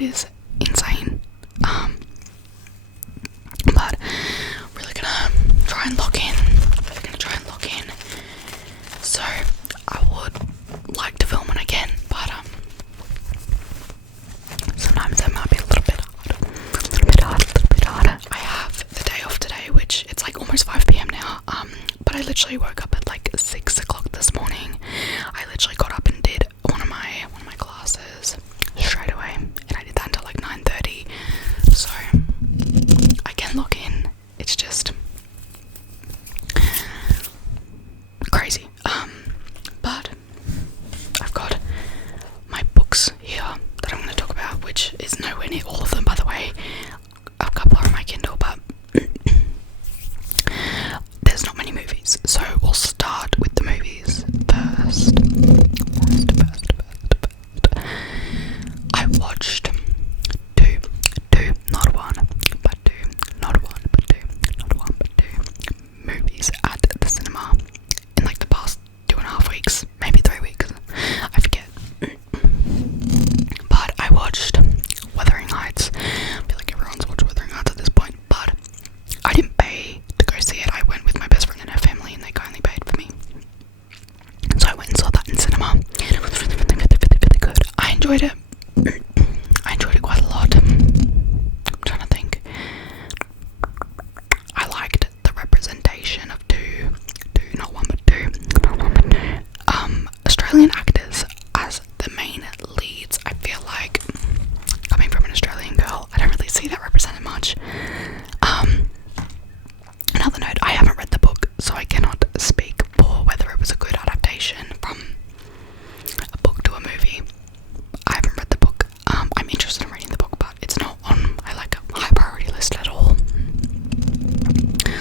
it is insane. But really gonna try and lock in. So I would like to film it again, but sometimes it might be a little bit harder. I have the day off today, which it's like almost 5 p.m. now. But I literally woke up at like 6 o'clock this morning. I literally got up and did one of my classes straight away, and I did that until like 9:30. So I can log in. It's just crazy. But I've got my books here that I'm going to talk about, which is nowhere near all of them, by the way. A couple are on my Kindle, but there's not many movies, so we'll start with the movies first. I watched two, not one, but two movies at the cinema in like the past 2.5 weeks, maybe 3 weeks, I forget. But I watched Wuthering Heights. I feel like everyone's watched Wuthering Heights at this point, but I didn't pay to go see it. I went with my best friend and her family, and they kindly paid for me. So I went and saw that in cinema, and it was really good. I enjoyed it. I enjoyed it quite a lot. I'm trying to think. I liked the representation of two, not one but two, Australian actors as the main leads. I feel like, coming from an Australian girl, I don't really see that represented much. Another note, I haven't read the book, so I cannot speak for whether it was a good adaptation from a book to a movie. I haven't read the book. I'm interested in reading the book, but it's not on my high priority list at all.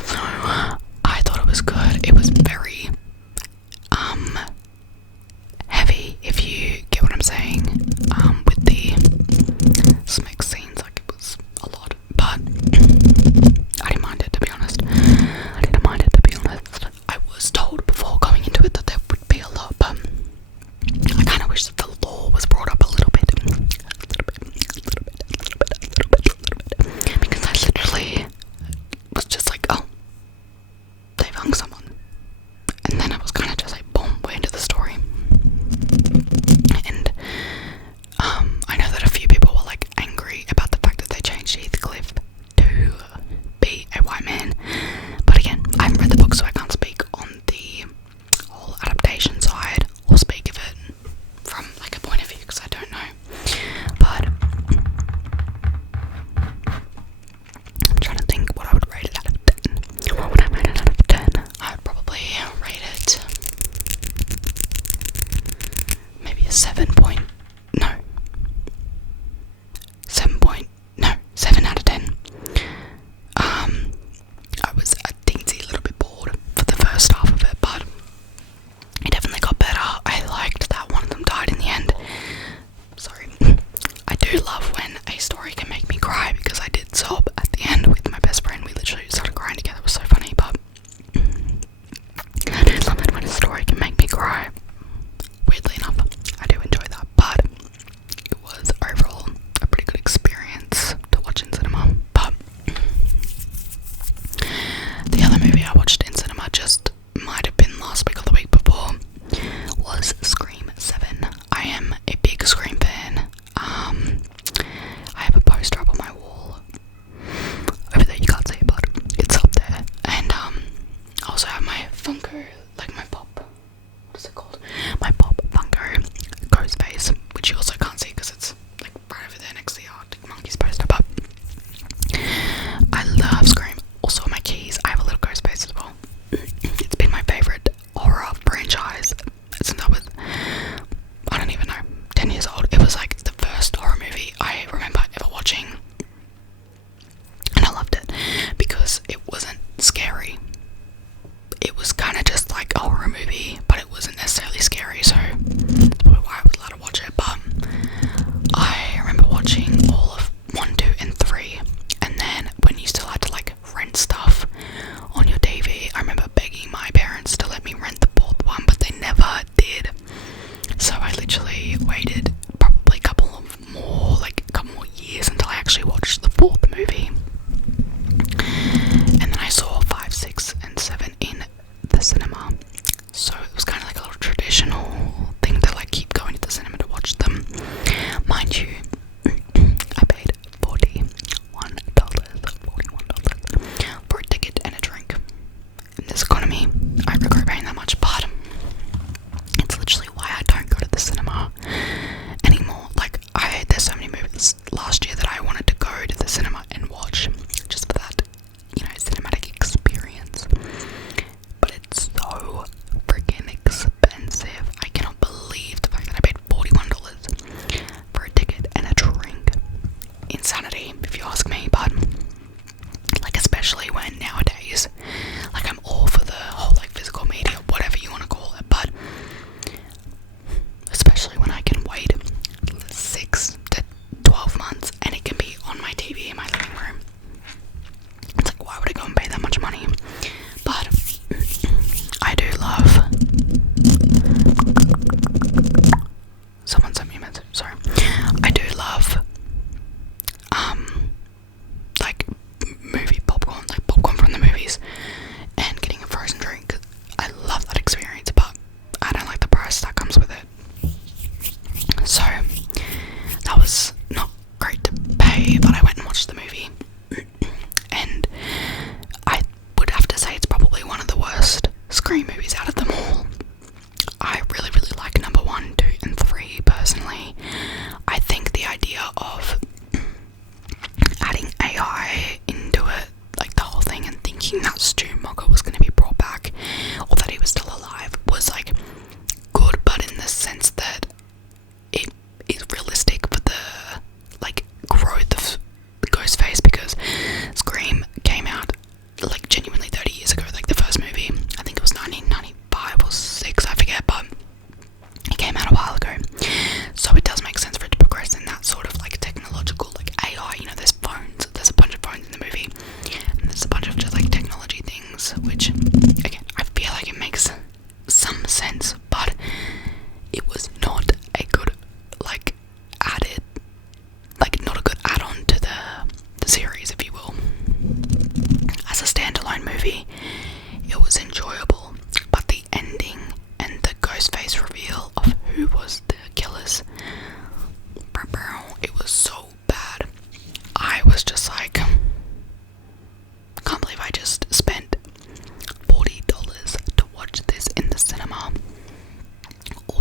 So I thought it was good. It was very heavy, if you get what I'm saying, with the smack scenes. Like, it was a lot, but I didn't mind it, to be honest. I was told before going into it that there would be a lot, but I kind of wish that the law was brought up a little bit, because I literally was just like, oh, they've hung someone, and then it was kind of just like, boom, we're into the story. And I know that a few people were like angry about the fact that they changed Heathcliff to be a white man, but again, I haven't read the book, so I can't speak on the whole adaptation side or speak of it from like a point of view, because I don't know. But I'm trying to think what I would rate it out of 10. What would I rate it out of 10? I would probably rate it maybe a 7 out of 10. I was a teensy little bit bored for the first half of it, but it definitely got better. I liked that one of them died in the end. Sorry. I do love when a story can make me cry, because I did sob at the end with my best friend. We literally started crying together. It was so funny, but I do love it when a story can make me cry. Weirdly enough, I do enjoy that, but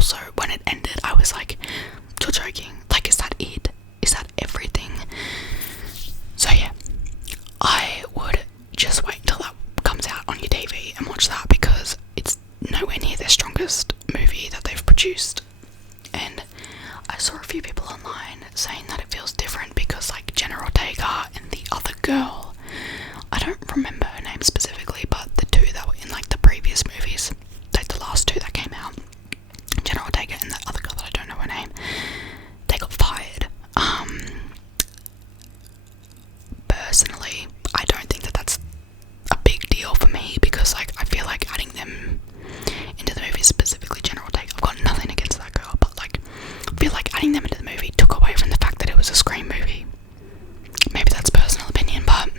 also when it ended, I was like, you're joking. Like, is that it? Is that everything? So yeah, I would just wait until that comes out on your TV and watch that, because it's nowhere near their strongest movie that they've produced. And I saw a few people online saying that it feels different because, like, Jenna Ortega and the other girl, I don't remember her name specifically, but the two that were in, like, the previous movies, like the last two that came out, Jenna Ortega and that other girl that I don't know her name, they got fired. Personally, I don't think that that's a big deal for me, because, like, I feel like adding them into the movie, specifically Jenna Ortega, I've got nothing against that girl, but, like, I feel like adding them into the movie took away from the fact that it was a Scream movie. Maybe that's personal opinion, but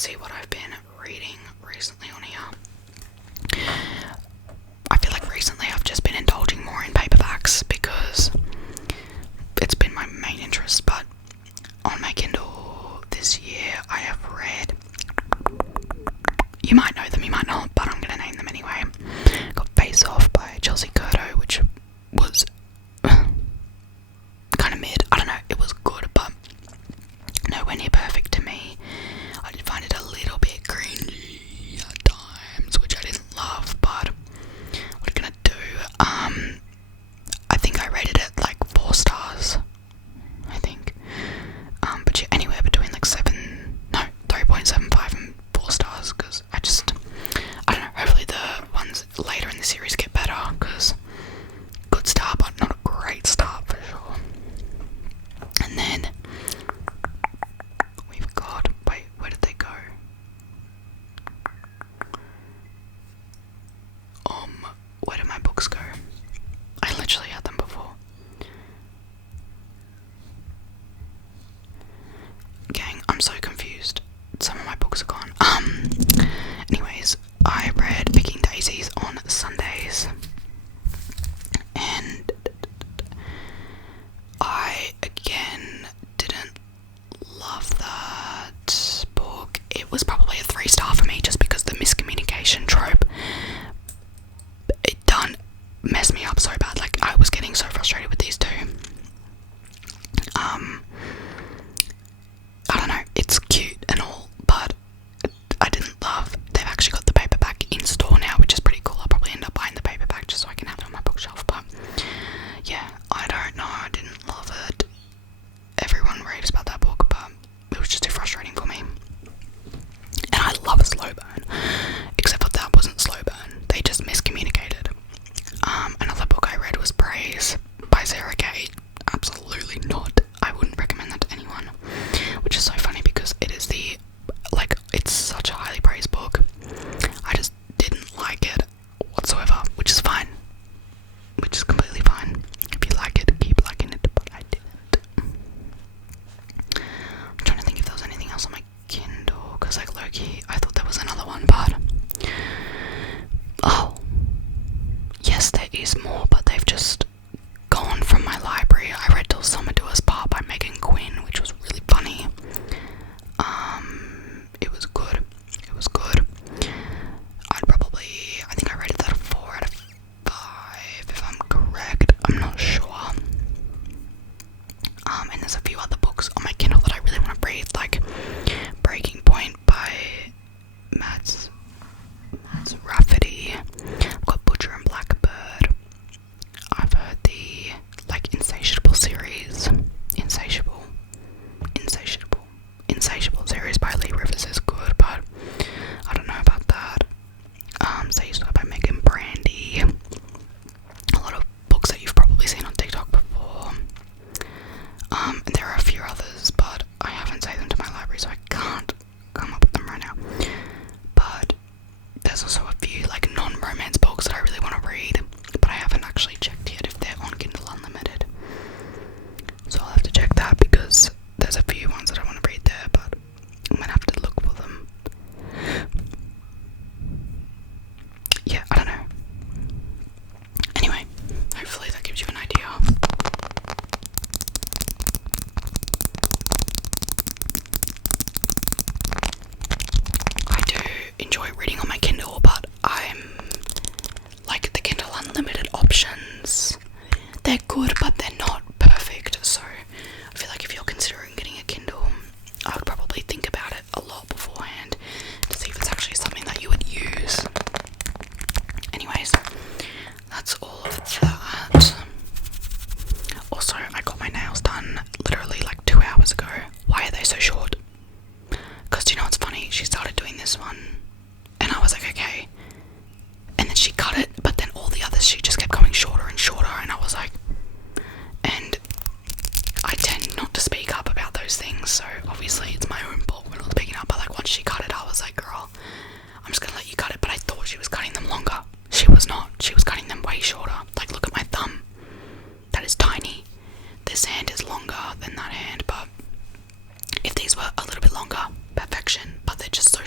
see what I've been reading recently on here. I feel like recently I've just been indulging more in paperbacks because it's been my main interest, but on my Kindle this year I have read, you might know them, you might not, but I'm going to name them anyway. Got Face Off by Chelsea Curto, which was kind of mid. I don't know, it was good, but nowhere near perfect to me. I did find it a little bit cringy at times, which I didn't love, but what are you gonna do? I think I rated it like 4 stars, I think. But yeah, anywhere between like 3.75 and 4 stars, because I don't know, hopefully the ones later in the series get better, because good start, but not a great start for sure. And then we've got, wait, where did they go? Where did my books go? I literally had them before. Gang, I'm so confused. Some of my books are gone. Anyways, I read Picking Daisies on Sundays, and I again didn't love that book. It was probably a 3-star for me just because the miscommunication trope, it done messed me up so bad. Like, I was getting so frustrated with these two. I don't know, it's cute and all, but I didn't love, they've actually got the paperback in store now, which is pretty cool. I'll probably end up buying the paperback just so I can have it on my bookshelf, but yeah, I don't know, I didn't love it. Everyone raves about that book, but it was just too frustrating for me. And I love a slow burn, except for that wasn't slow burn, they just miscommunicated. Another book I read was Praise by Sarah Kay. Absolutely not. I wouldn't recommend that to anyone, which is so funny because it is it's such a highly praised book. I just didn't like it whatsoever, which is fine. Which is completely fine. If you like it, keep liking it, but I didn't. I'm trying to think if there was anything else on my Kindle, because like low-key, I thought there was another one, but oh, yes, there is more, but they've just gone from my library. I read Till Summer Do Us Part by Megan Quinn, which was really funny. It was good. It was good. I think I rated that a 4 out of 5, if I'm correct. I'm not sure. And there's a few other books on my Kindle that I really want to read, like Breaking Point by Mads Rafferty. I've got Butcher and Blackbird. I've heard the Insatiable series. Insatiable series by Lee Rivers is good, but I don't know about that. Say So by Megan Brandy. A lot of books that you've probably seen on TikTok before. And there are a few others, but I haven't saved them to my library, so I can't come up with them right now. But there's also a few non-romance books that I really want to read, but I haven't actually checked yet if they're on Kindle Unlimited. So I'll have to check that because there's a few ones that I want to read there, but I'm gonna have to look for them. Yeah, I don't know. Anyway, hopefully that gives you an idea. I do enjoy reading on my Kindle, but I'm like the Kindle Unlimited options. They're good, but they're not perfect. So I feel like if you're considering getting a Kindle, I would probably think about it a lot beforehand to see if it's actually something that you would use. Anyways, that's all of that. Also, I got my nails done literally 2 hours ago. Why are they so short? Because do you know what's funny? She started doing this one, and I was like, okay. And then she cut it, but then all the others, she just kept going shorter and shorter, and I was like, and I tend not to speak up about those things, so obviously it's my own fault when I was speaking up, but once she cut it, I was like, girl, I'm just gonna let you cut it. But I thought she was cutting them longer. She was not. She was cutting them way shorter. Look at my thumb. That is tiny. This hand is longer than that hand, but if these were a little bit longer, perfection. But they're just so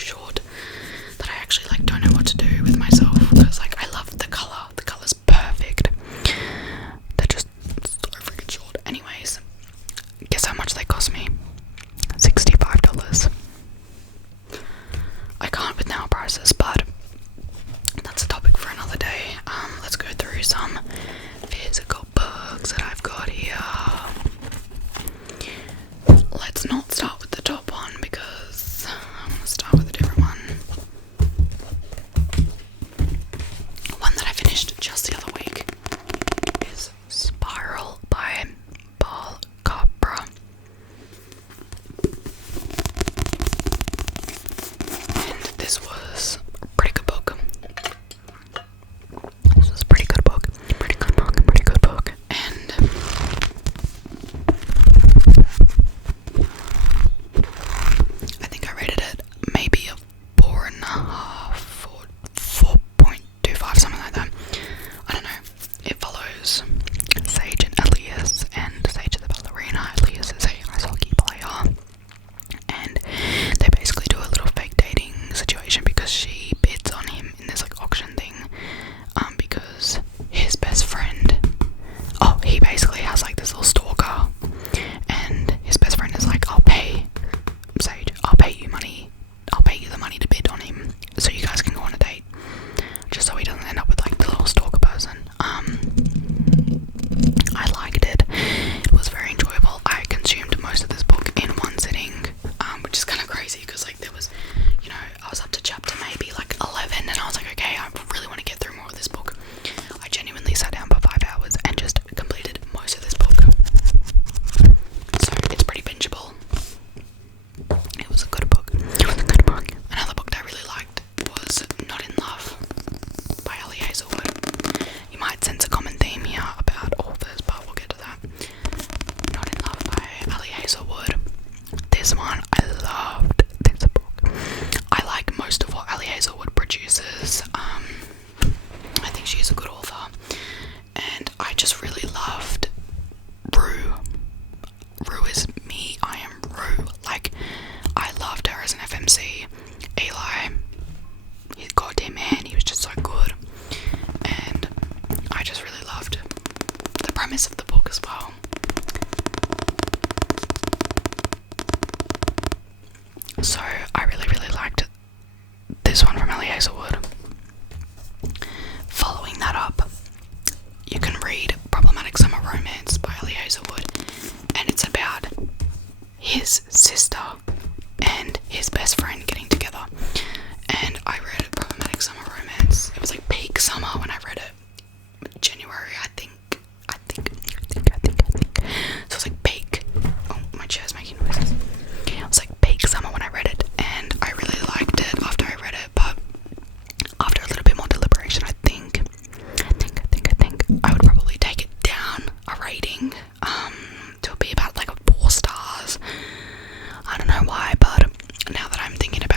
let's not start with the top one because I want to start with a different one. One that I finished just the other week is Spiral by Paul Capra. And this was a pretty good book. This was a pretty good book. Pretty good book. Pretty good book. And I think I rated it maybe a 4.5 or 4.25, something like that. I don't know. It follows Sage and Elias, and Sage is the ballerina, Elias is a ice hockey player, and they basically do a little fake dating situation because she bids on him in this like auction thing, because his best friend, he basically has like this little stalker, and his best friend is like, I'll pay you the money to bid on him so you guys can go on a date, just so he doesn't end up with like the little stalker person. I liked it. It was very enjoyable. I consumed most of this book in one sitting, which is kind of crazy because like there was, I was up to chapter maybe like 11 and I was like, okay, I really want to get through more of this book. I genuinely sat down for 5 hours and just completed most of this book. So it's pretty bingeable. It was a good book. Another book that I really liked was Not in Love by Ali Hazelwood. You might sense a common theme here about authors, but we'll get to that. Not in Love by Ali Hazelwood. This one, I loved this book. I like most of what Ali Hazelwood produces. I think she is a good author. And I just really loved Rue. Rue is me. I am Rue. Like, I loved her as an FMC. Eli, he's a goddamn man. He was just so good. And I just really loved the premise of the book as well. So I really, really liked this one from Ellie Hazelwood. Following that up, you can read Problematic Summer Romance by Ellie Hazelwood, and it's about his sister and his best friend getting together. And I read Problematic Summer Romance. It was like peak summer when I read it. January, I think. So it's like peak. Oh, my chair's making noises. It was like peak summer when I read it, and I really liked it after I read it, but after a little bit more deliberation, I think I would probably take it down a rating, to be about like a 4 stars. I don't know why, but now that I'm thinking about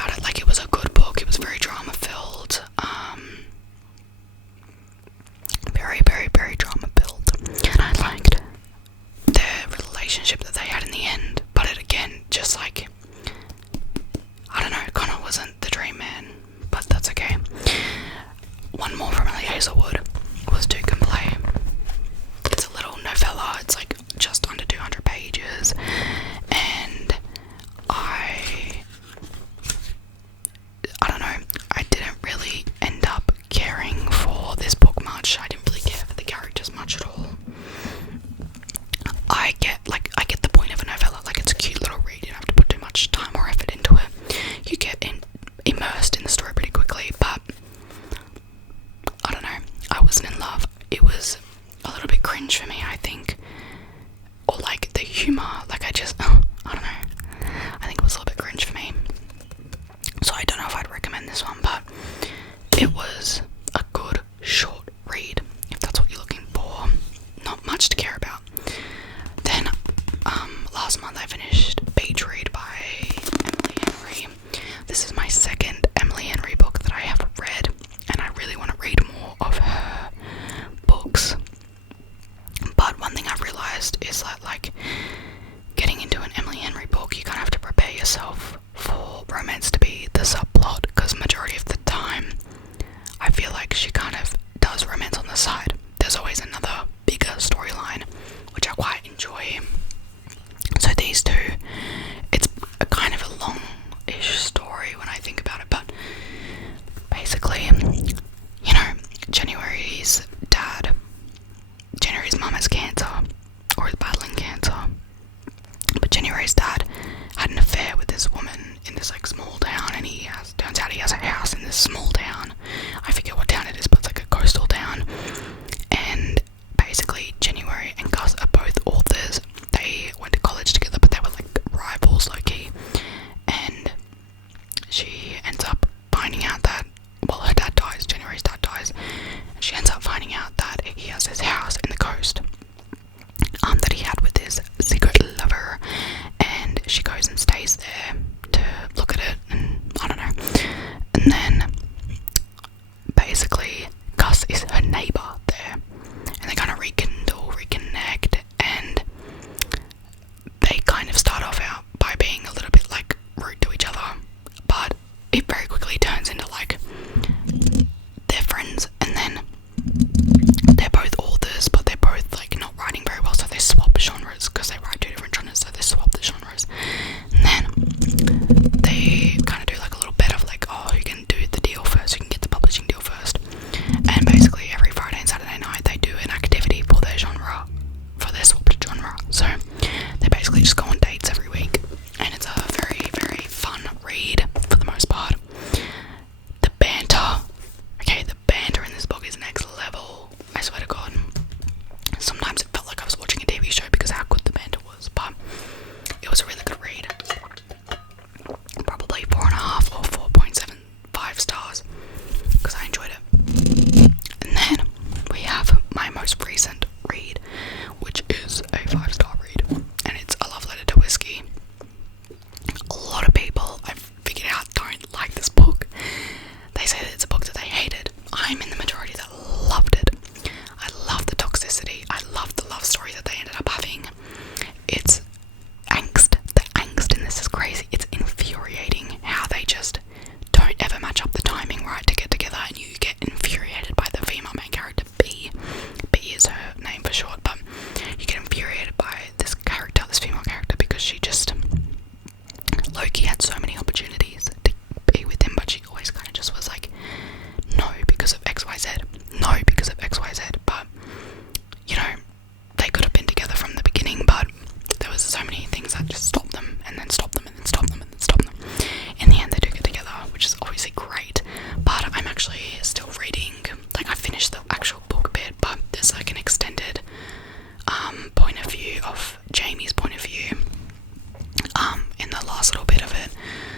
this like small town, and turns out he has a house in this small town. I forget what town it is, but it's like a coastal town. And basically January and Gus are both authors. They went to college together, but they were like rivals low-key. And she ends up finding out that, well, her dad dies, January's dad dies, and she ends up finding out that he has this house in the coast that he had with his secret lover, and she goes and stays there to look at it, and I don't know. And then